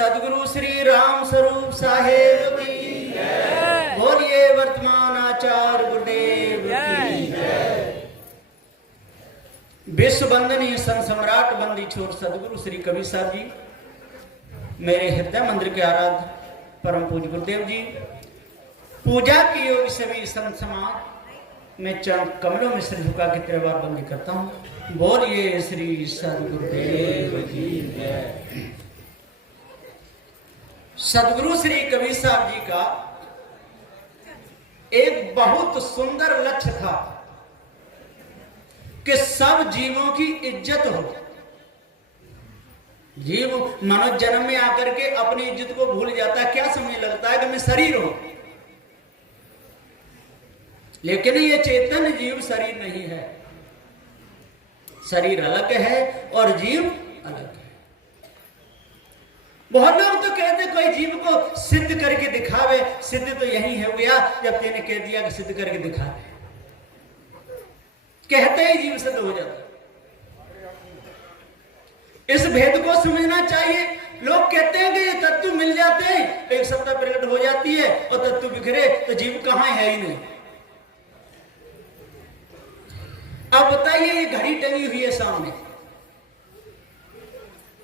सदगुरु श्री राम स्वरूप साहेब की जय। बोलिए वर्तमान आचार्य गुरुदेव की जय। विश्व वंदनीय संत सम्राट बंदी छोर सदगुरु श्री कबीर साहब जी, मेरे हृदय मंदिर के आराध्य परम पूज्य गुरुदेव जी, पूजा की योग सभी संत समाज में चरण कमलों में सिर झुका के 3 बार बंदी करता हूं। बोलिए श्री सदगुरुदेव की जय। सदगुरु श्री कबीर साहब जी का एक बहुत सुंदर लक्ष्य था कि सब जीवों की इज्जत हो। जीव मनुष्य जन्म में आकर के अपनी इज्जत को भूल जाता है, क्या समझने लगता है कि मैं शरीर हूं, लेकिन ये चेतन जीव शरीर नहीं है। शरीर अलग है और जीव अलग है। बहुत लोग तो कहते कोई जीव को सिद्ध करके दिखावे, सिद्ध तो यही है गया जब तेने कह दिया कि सिद्ध करके दिखा दे, कहते ही जीव सिद्ध हो जाता। इस भेद को समझना चाहिए। लोग कहते हैं कि ये तत्व मिल जाते हैं तो एक सत्ता प्रकट हो जाती है, और तत्व बिखरे तो जीव कहां है ही नहीं। अब बताइए, ये घड़ी टंगी हुई है सामने,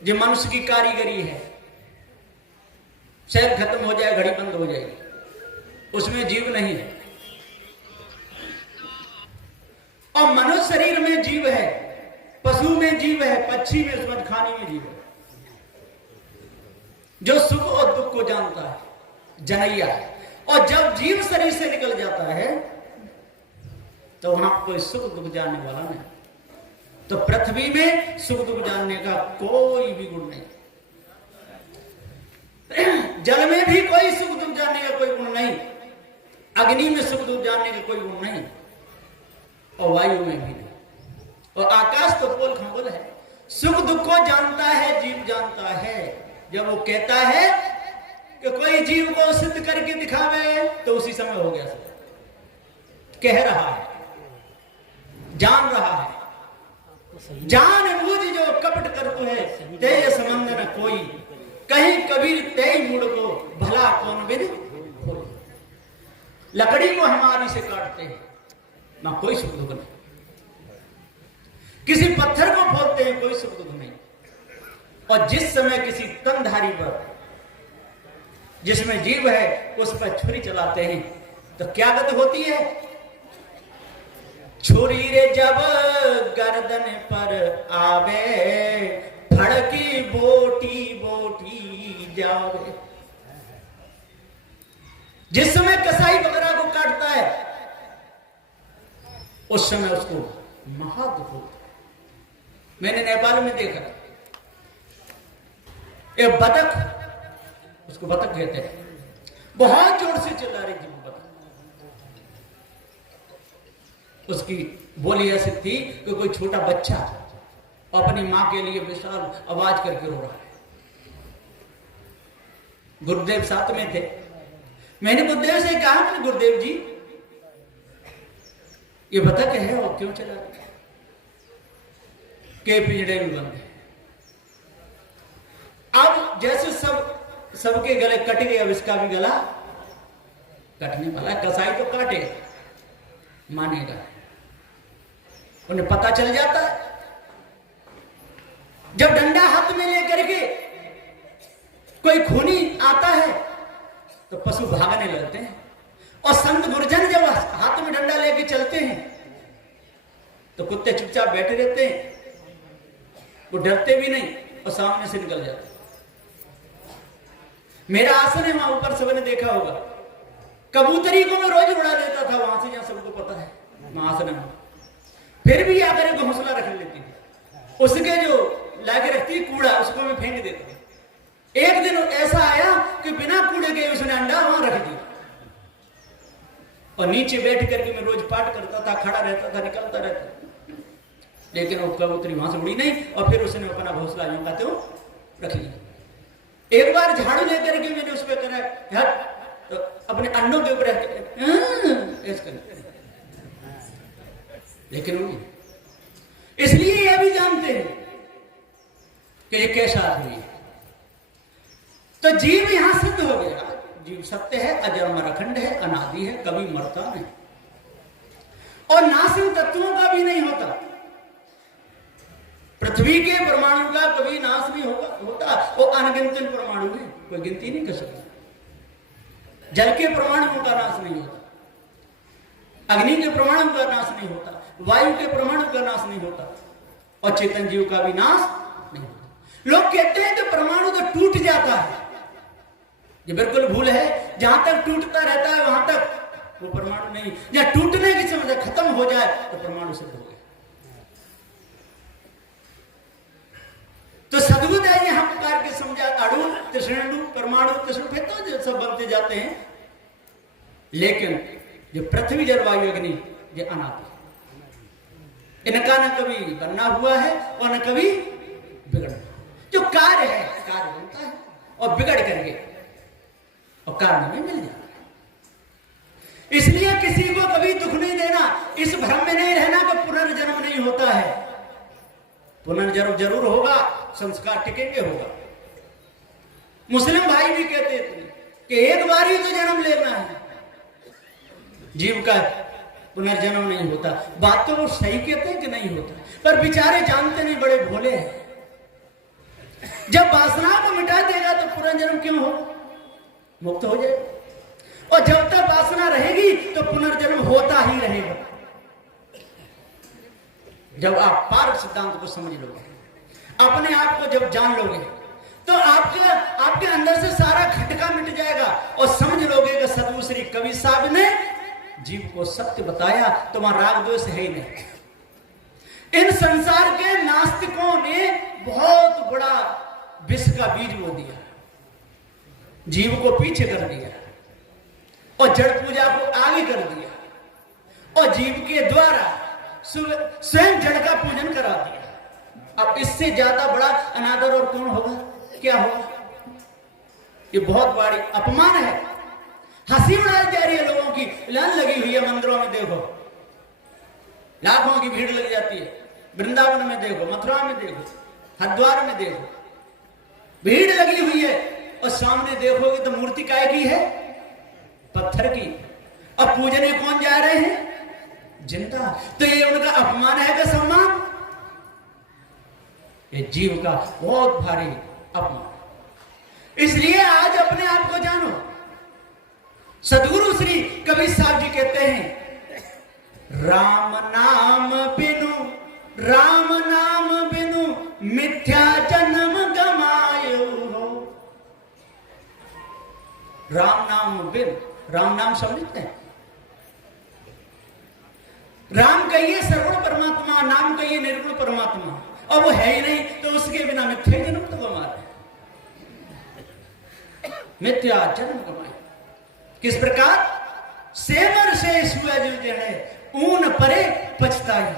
जो मनुष्य की कारीगरी है। शहर खत्म हो जाए, घड़ी बंद हो जाएगी, उसमें जीव नहीं है। और मनुष्य शरीर में जीव है, पशु में जीव है, पक्षी में, उसमें खाने में जीव है, जो सुख और दुख को जानता है, जनैया है। और जब जीव शरीर से निकल जाता है तो वहां कोई सुख दुख जानने वाला नहीं। तो पृथ्वी में सुख दुख जानने का कोई भी गुण नहीं, जल में भी कोई सुख दुख जानने का कोई गुण नहीं, अग्नि में सुख दुख जानने का कोई गुण नहीं, और वायु में भी नहीं, और आकाश तो पोल खंबल है। सुख दुख को जानता है, जीव जानता है। जब वो कहता है कि कोई जीव को सिद्ध करके दिखावे तो उसी समय हो गया। कह रहा है, जान रहा है, जान बूझ जो कपट करतो है, तेय संबंध न कोई, कहीं कबीर तेई मुड़ को भला कौन बिन। लकड़ी को हमारी से काटते हैं, ना कोई सुख दुख नहीं। किसी पत्थर को फोड़ते हैं, कोई सुख दुख नहीं। और जिस समय किसी तनधारी पर, जिसमें जीव है, उस पर छुरी चलाते हैं तो क्या गत होती है। छुरी रे जब गर्दन पर आवे, फड़की बोटी बोटी जावे। जिस समय कसाई बकरा को काटता है उस समय उसको महादुख होता है। मैंने नेपाल में देखा, एक बतख, उसको बतख कहते हैं, बहुत जोर से चिल्ला रही थी बतख। उसकी बोली ऐसी थी कि कोई छोटा बच्चा अपनी मां के लिए विशाल आवाज करके रो रहा है। गुरुदेव साथ में थे। मैंने गुरुदेव से कहा, मैंने गुरुदेव जी ये बतख है और क्यों चला रही है, के पिंजड़े में बंद है। अब जैसे सबके गले कट गए, अब इसका भी गला कटने वाला है। कसाई तो काटेगा, मानेगा, उन्हें पता चल जाता है। जब डंडा हाथ में लेकर के कोई खूनी आता है तो पशु भागने लगते हैं। और संत गुरुजन जब हाथ में डंडा लेके चलते हैं तो कुत्ते चुपचाप बैठे रहते हैं, वो डरते भी नहीं और सामने से निकल जाते। मेरा आसन है वहां ऊपर, सबने देखा होगा। कबूतरी को मैं रोज उड़ा देता था वहां से, जहां सबको पता है वहां आसन है। फिर भी आकर एक घोंसला रख लेती थी। उसके जो लाके रखती कूड़ा, उसको मैं फेंक देता था। एक दिन ऐसा आया कि बिना कूड़े के उसने अंडा वहां रख दिया, और नीचे बैठ करके मैं रोज पाठ करता था, खड़ा रहता था, निकलता रहता। लेकिन वो कबूतरी वहां से उड़ी नहीं, और फिर उसने अपना घोंसला यूं कहते हो रख लिया। एक बार झाड़ू लेकर के मैंने उस पर करा, तो अपने अंडों के ऊपर लेकिन इसलिए ये भी जानते हैं कि ये कैसा आदमी है। तो जीव यहां सिद्ध हो गया, जीव सत्य है, अजर अखंड है, अनादि है, कभी मरता नहीं और नासिक तत्वों का भी नहीं होता। पृथ्वी के परमाणु का कभी नाश नहीं होता। वो अनगिनत परमाणु है, कोई गिनती नहीं कर सकता। जल के परमाणुओं का नाश नहीं होता, अग्नि के परमाणु का नाश नहीं होता, वायु के परमाणु का नाश नहीं होता और चेतन जीव का भी नाश नहीं होता। लोग कहते हैं कि परमाणु तो टूट जाता है, ये बिल्कुल भूल है। जहां तक टूटता रहता है वहां तक वो परमाणु नहीं, जहां टूटने की समय खत्म हो जाए तो परमाणु सिद्ध हो गया। तो सद्बुद्ध है यहां प्रकार के समझा, अणु त्रिशणु परमाणु त्रिशणु फिर तो सब बनते जाते हैं, लेकिन जो पृथ्वी जल वायु अग्नि ये अनादि, इनका न कभी बनना हुआ है और न कभी बिगड़ना। जो कार्य है कार्य बनता है और बिगड़ करके और कारण में मिल जाता है। इसलिए किसी को कभी दुख नहीं देना, इस भ्रम में नहीं रहना कि पुनर्जन्म नहीं होता है। पुनर्जन्म जरूर होगा, संस्कार टिकेंगे होगा। मुस्लिम भाई भी कहते थे कि एक बार ही तो जन्म लेना है, जीव का पुनर्जन्म नहीं होता। बात तो वो सही कहते हैं कि नहीं होता, पर बेचारे जानते नहीं, बड़े भोले हैं। जब वासना को मिटा देगा तो पुनर्जन्म क्यों हो, मुक्त हो जाए। और जब तक वासना रहेगी तो पुनर्जन्म होता ही रहेगा। जब आप पार्व सिद्धांत को समझ लोगे, अपने आप को जब जान लोगे, तो आपके अंदर से सारा खटका मिट जाएगा और समझ लोगे कि सद्गुरु श्री कबीर साहब ने जीव को सत्य बताया, तो वहां राग द्वेष है ही नहीं। इन संसार के नास्तिकों ने बहुत बड़ा विष का बीज बो दिया, जीव को पीछे कर दिया और जड़ पूजा को आगे कर दिया और जीव के द्वारा स्वयं जड़ का पूजन करा दिया। अब इससे ज्यादा बड़ा अनादर और कौन होगा, क्या होगा? ये बहुत बड़ी अपमान है। हंसी उड़ाई जा रही है लोगों की, लाइन लगी हुई है मंदिरों में, देखो लाखों की भीड़ लग जाती है। वृंदावन में देखो, मथुरा में देखो, हरिद्वार में देखो, भीड़ लगी हुई है और सामने देखोगे तो मूर्ति काय की है, पत्थर की, और पूजने कौन जा रहे हैं, जिंदा। तो ये उनका अपमान है कि सम्मान? ये जीव का बहुत भारी अपमान। इसलिए आज अपने आप को जानो। सद्गुरु श्री कबीर साहब जी कहते हैं, राम नाम बिनु मिथ्या जन्म गमायो हो। राम नाम बिन, राम नाम समझते हैं? राम कहिए सर्वण परमात्मा, नाम कहिए निर्गुण परमात्मा, और वो है ही नहीं तो उसके बिना मिथ्या जन्म तो गमा रहे, मिथ्या जन्म गमाए। किस प्रकार? सेवर शेष हुआ जो है ऊन परे पछताई।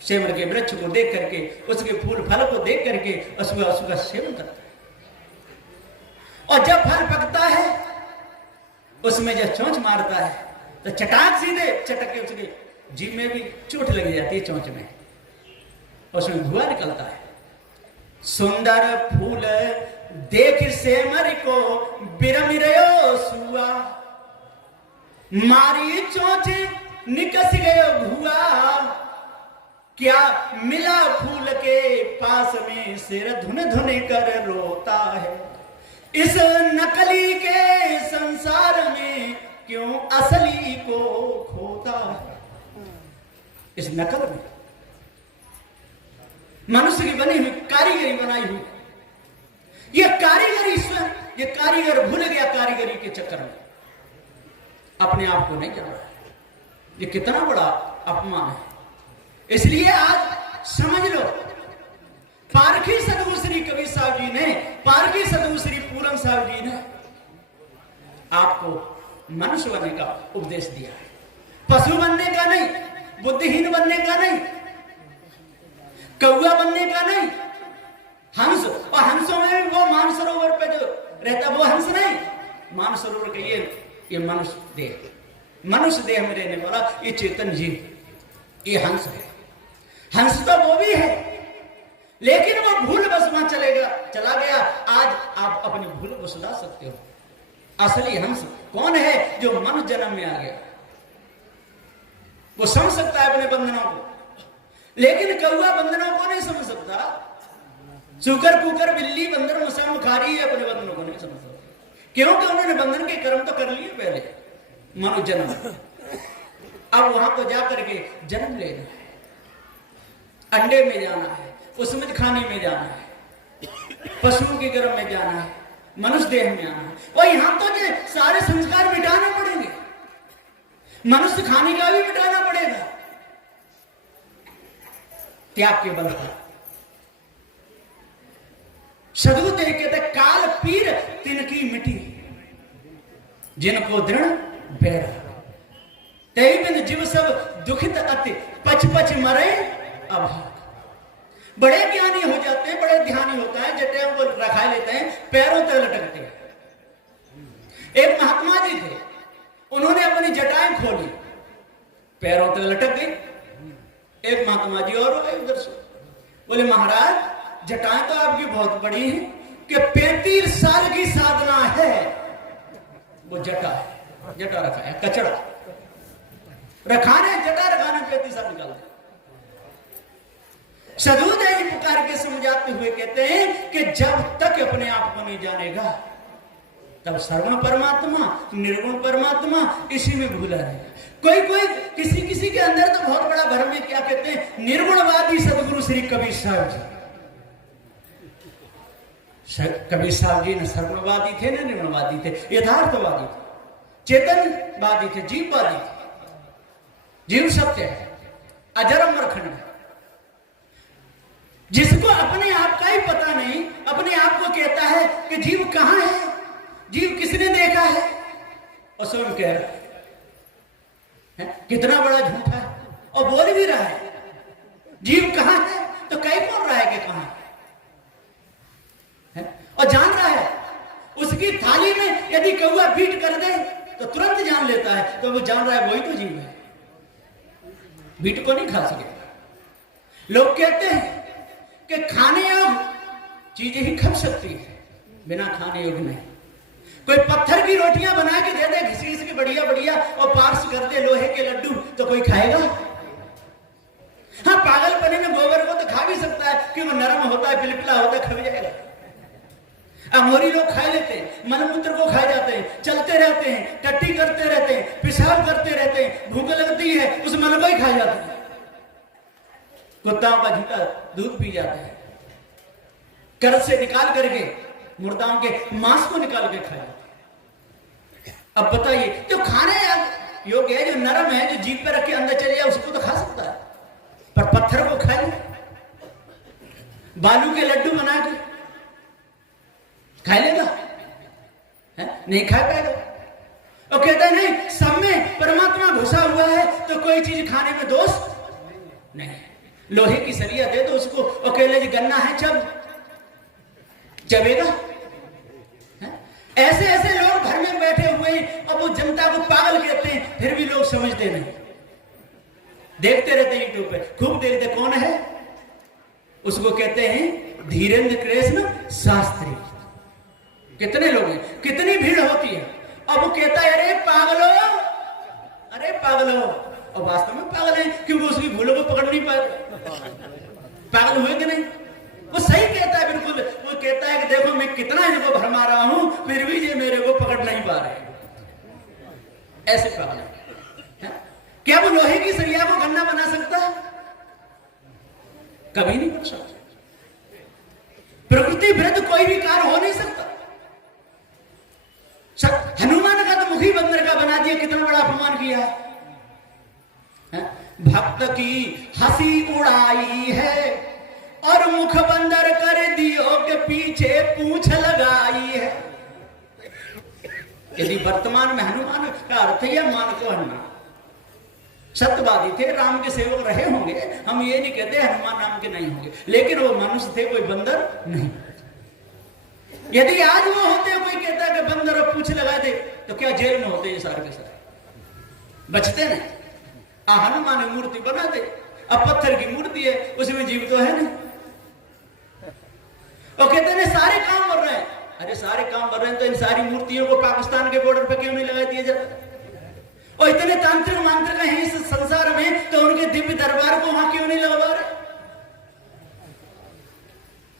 सेवर के वृक्ष को देख करके, उसके फूल फल को देख करके उसका सेवन करता है, और जब फल पकता है उसमें जब चोंच मारता है तो चटाक सीधे चटक के उसके जीभ में भी चोट लग जाती है, चोंच में, उसमें धुआं निकलता है। सुंदर फूल देख सेमर को बिरमिरयो सुआ, मारी चोंच निकस गयो धुआ, क्या मिला फूल के पास में, सिर धुन धुन कर रोता है। इस नकली के संसार में क्यों असली को खोता है। इस नकल में मनुष्य की बनी हुई कारीगरी बनाई हुई, ये कारीगरी स्वयं, ये कारीगर भूल गया कारीगरी के चक्कर में, अपने आप को नहीं जान रहा है। ये कितना बड़ा अपमान है। इसलिए आज समझ लो, पारखी सद्गुरु श्री कबीर साहब जी ने, पारखी सद्गुरु श्री पूरन साहब जी ने आपको मनुष्य बनने का उपदेश दिया है, पशु बनने का नहीं, बुद्धिहीन बनने का नहीं, कौआ बनने का नहीं, हंस। और हंसों में भी वो मानसरोवर पे जो रहता वो हंस नहीं, मानसरोवर का ये मनुष्य देह, मनुष्य देह में रहने वाला ये चेतन जीव, ये हंस है। हंस तो वो भी है, लेकिन वो भूल बस वहां चला गया, आज आप अपनी भूल को सुधार सकते हो। असली हंस कौन है? जो मनुष्य जन्म में आ गया, वो समझ सकता है अपने बंधनों को, लेकिन कौवा बंधनों को नहीं समझ सकता। सुकर कुकर बिल्ली बंदर मसा मुखारी अपने बंधनों को नहीं समझ सकता, क्योंकि उन्होंने बंधन के कर्म तो कर लिए पहले, मनुष्य जन्म। अब वहां को जाकर के जन्म लेना है, अंडे में जाना है, उसमें खाने में जाना है, पशुओं के गर्भ में जाना है, मनुष्य देह में आना है। और यहां तो जो सारे संस्कार मिटाने पड़ेंगे, मनुष्य खाने का भी मिटाना पड़ेगा, त्याग के बल पर। सदगुरु देव कहते काल पीर तिनकी मिटी, जिनको दृढ़ बैरा, तई बिन जीव सब दुखित अति, पच पच मरे अभाग। बड़े ज्ञानी हो जाते हैं, बड़े ध्यानी होता है, जटिया को रखा लेते हैं, पैरों तक लटकते हैं। एक महात्मा जी थे, उन्होंने अपनी जटाएं खोली, पैरों तक लटक गई। एक महात्मा जी और गए उधर से, बोले महाराज जटाएं तो आपकी बहुत बड़ी है, कि 35 साल की साधना है, वो जटा है, जटा रखा है, कचड़ा रखाने, जटा रखाने 35 साल निकाल दिया। सदगुरु देव जी पुकार के समझाते हुए कहते हैं कि जब तक अपने आप को नहीं जानेगा, तब सर्वण परमात्मा, निर्गुण परमात्मा इसी में भूला रहेगा। कोई कोई किसी किसी के अंदर तो बहुत बड़ा भ्रम है, क्या कहते हैं, निर्गुणवादी सदगुरु श्री कबीर साहब जी। कबीर साहब जी न सर्वणवादी थे न निर्गुणवादी थे, यथार्थवादी थे, चेतनवादी थे, जीववादी थे। जीव सत्य है, अजर अमर खंड है। जिसको अपने आप का ही पता नहीं, अपने आप को कहता है कि जीव कहां है, जीव किसने देखा है, और स्वयं कह रहा है, कितना बड़ा झूठा है, और बोल भी रहा है जीव कहां है, तो कहीं बोल रहा है कि कहां है, और जान रहा है। उसकी थाली में यदि कौवा बीट कर दे तो तुरंत जान लेता है, तो वो जान रहा है वही तो जीव है, बीट को नहीं खा सके। लोग कहते हैं कि खाने योग चीजें ही खप सकती है, बिना खाने योग नहीं। कोई पत्थर की रोटियां बना के दे दे घिस के बढ़िया बढ़िया, और पार्स कर दे लोहे के लड्डू, तो कोई खाएगा? हाँ, पागलपने में गोबर को तो खा भी सकता है, कि वो नरम होता है, पिलपिला होता है, खा जाएगा। अमोरी लोग खा लेते हैं, मलमूत्र को खा जाते हैं, चलते रहते हैं, टट्टी करते रहते हैं, पेशाब करते रहते हैं, भूख लगती है, उस मल को ही खा जाते हैं। कुत्ताओं का झूठा दूध पी जाते हैं, कर से निकाल करके मुर्दाओं के मांस को निकाल के खा जाते हैं। अब बताइए, जो खाने योग्य है, जो नरम है, जो जीभ पे रख के अंदर चले जाए, उसको तो खा सकता है, पर पत्थर को खाए, बालू के लड्डू बना के खा लेगा? नहीं खा पाएगा। और कहता है नहीं, सब में परमात्मा घुसा हुआ है, तो कोई चीज खाने में दोष नहीं। लोहे की सरिया दे दो उसको, अकेले जी गन्ना है, चबेगा? ऐसे ऐसे लोग घर में बैठे हुए, और वो जनता को पागल कहते हैं, फिर भी लोग समझते नहीं, देखते रहते हैं यूट्यूब पे, खूब देखते। कौन है? उसको कहते हैं धीरेन्द्र कृष्ण शास्त्री। कितने लोग हैं, कितनी भीड़ होती है, और वो कहता है अरे पागलो, अरे पागलो, और वास्तव में पागल है, क्योंकि उसकी भूलों को पकड़ नहीं पाए। पागल हुए कि नहीं? वो सही कहता है, बिल्कुल। वो कहता है कि देखो मैं कितना इनको भरमा रहा हूं, फिर भी ये मेरे को पकड़ नहीं पा रहे। ऐसे पागल है। क्या वो लोहे की सरिया को गन्ना बना सकता है? कभी नहीं बन सकता। प्रकृति विरुद्ध कोई भी कार्य हो नहीं सकता। हनुमान का तो मुखी बंदर का बना दिया, कितना बड़ा अपमान किया है। भक्त की हंसी उड़ाई है, और मुख बंदर कर दियो के पीछे पूंछ लगाई है। यदि वर्तमान में हनुमान का अर्थ है मान को हनुमान सत्यवादी थे, राम के सेवक रहे होंगे, हम ये नहीं कहते हनुमान नाम के नहीं होंगे, लेकिन वो मनुष्य थे, कोई बंदर नहीं। यदि आज वो होते, कोई कहता है कि बंदर पूछ लगा दे, तो क्या जेल में होते ये सारे के सारे? बचते नहीं। हनुमान मूर्ति बना दे, अब पत्थर की मूर्ति है, उसमें जीव तो है नहीं। और कहते हैं सारे काम बढ़ रहे हैं। अरे सारे काम बढ़ रहे हैं तो इन सारी मूर्तियों को पाकिस्तान के बॉर्डर पर क्यों नहीं लगा दिया जाता? और इतने तांत्रिक मांत्रिक हैं इस संसार में, तो उनके दिव्य दरबार को वहां क्यों नहीं लगवा रहे?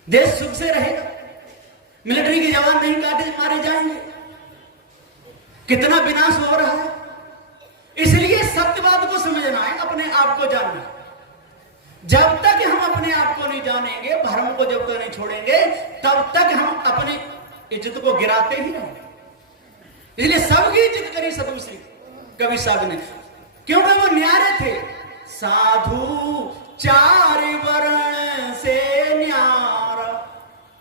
देश सुख से रहेगा, मिलिट्री के जवान नहीं काटे मारे जाएंगे, कितना विनाश हो रहा है। इसलिए सत्यवाद को समझना है, अपने आप को जानना है। जब तक हम अपने आप को नहीं जानेंगे, भ्रम को जब तक नहीं छोड़ेंगे, तब तक हम अपनी इज्जत को गिराते ही रहेंगे। इसलिए सबकी इज्जत करी सदूसरी कवि साहब ने, क्योंकि वो न्यारे थे। साधु चार वर्ण से न्यारा,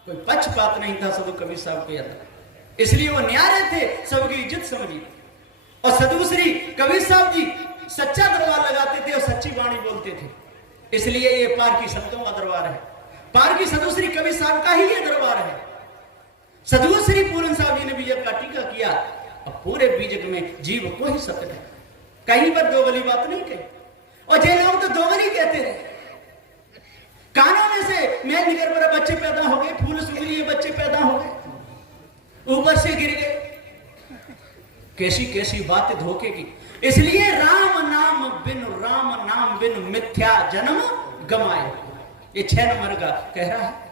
कोई पक्षपात नहीं था सदु कवि साहब के अंदर, इसलिए वो न्यारे थे, सबकी इज्जत समझी। और सदूसरी कवि साहब जी सच्चा दरबार लगाते थे और सच्ची वाणी बोलते थे, इसलिए ये पार की संतों का दरबार है। पार की सदूसरी कवि साहब का ही ये दरबार है। सदूसरी पूरन साहब जी ने बीजक का टीका किया और पूरे बीजक में जीव को ही सत्य है, कहीं पर दोगली बात नहीं कही। और जे लोग तो दोगली कहते हैं, कानों में से मैल निकल पर बच्चे पैदा हो गए, फूल सूंघ लिए बच्चे पैदा हो गए, ऊपर से गिर गए, कैसी कैसी बातें धोखे की। इसलिए राम नाम बिन मिथ्या जन्म गमाए, ये 6 नंबर का कह रहा है।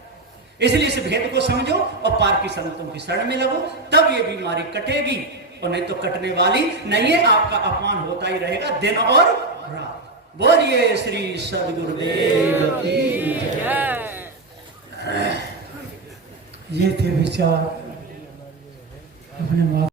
इसलिए इस भेद को समझो और पार की संतों की शरण में लगो, तब ये बीमारी कटेगी, और नहीं तो कटने वाली नहीं है। आपका अपमान होता ही रहेगा दिन और रात। बोलिए श्री सद्गुरुदेव की जय। ये थे विचार अपने